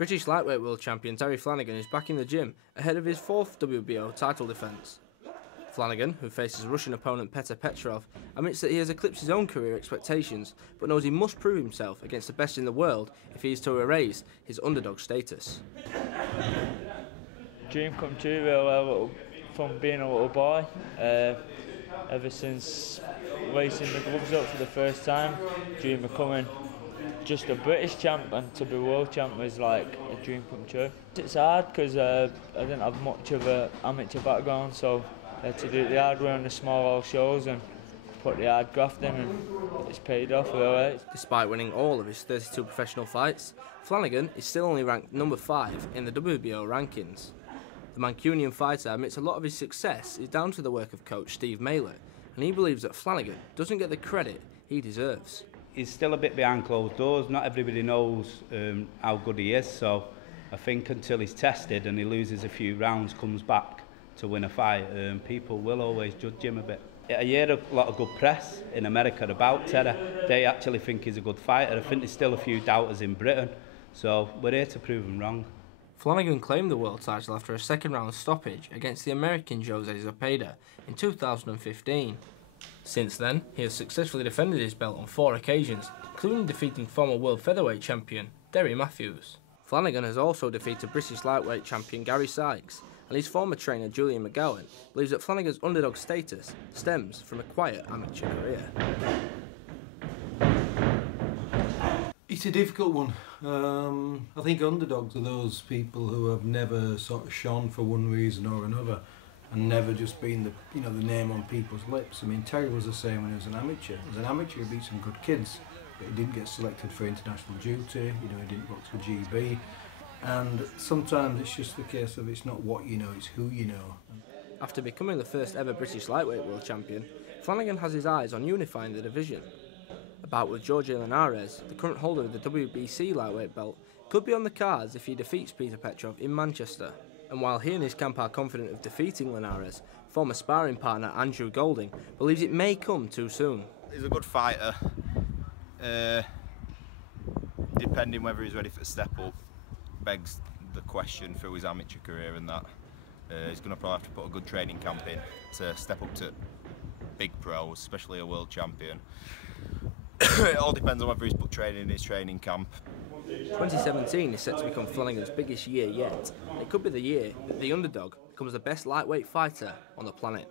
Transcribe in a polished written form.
British lightweight world champion Terry Flanagan is back in the gym ahead of his fourth WBO title defence. Flanagan, who faces Russian opponent Petr Petrov, admits that he has eclipsed his own career expectations, but knows he must prove himself against the best in the world if he is to erase his underdog status. Dream come true really, from being a little boy. Ever since racing the gloves up for the first time, dream of becoming just a British champ, and to be world champ was like a dream come true. It's hard because I didn't have much of an amateur background, so I had to do the hard way on the small shows and put the hard graft in, and it's paid off really. Despite winning all of his 32 professional fights, Flanagan is still only ranked number 5 in the WBO rankings. The Mancunian fighter admits a lot of his success is down to the work of coach Steve Mailer, and he believes that Flanagan doesn't get the credit he deserves. He's still a bit behind closed doors. Not everybody knows how good he is, so I think until he's tested and he loses a few rounds, comes back to win a fight, people will always judge him a bit. I hear a lot of good press in America about Terry. They actually think he's a good fighter. I think there's still a few doubters in Britain, so we're here to prove him wrong. Flanagan claimed the world title after a second-round stoppage against the American Jose Zepeda in 2015. Since then, he has successfully defended his belt on 4 occasions, including defeating former world featherweight champion Derry Matthews. Flanagan has also defeated British lightweight champion Gary Sykes, and his former trainer Julian McGowan believes that Flanagan's underdog status stems from a quiet amateur career. It's a difficult one. I think underdogs are those people who have never sort of shone for one reason or another, and never just been the name on people's lips. I mean, Terry was the same when he was an amateur. As an amateur, he beat some good kids, but he didn't get selected for international duty. He didn't box for GB. And sometimes it's just the case of it's not what you know, it's who you know. After becoming the first ever British lightweight world champion, Flanagan has his eyes on unifying the division. A bout with Jorge Linares, the current holder of the WBC lightweight belt, could be on the cards if he defeats Petr Petrov in Manchester. And while he and his camp are confident of defeating Linares, former sparring partner Andrew Golding believes it may come too soon. He's a good fighter, depending whether he's ready for a step up, begs the question through his amateur career, and that he's going to probably have to put a good training camp in to step up to big pros, especially a world champion. It all depends on whether he's put training in his training camp. 2017 is set to become Flanagan's biggest year yet. It could be the year that the underdog becomes the best lightweight fighter on the planet.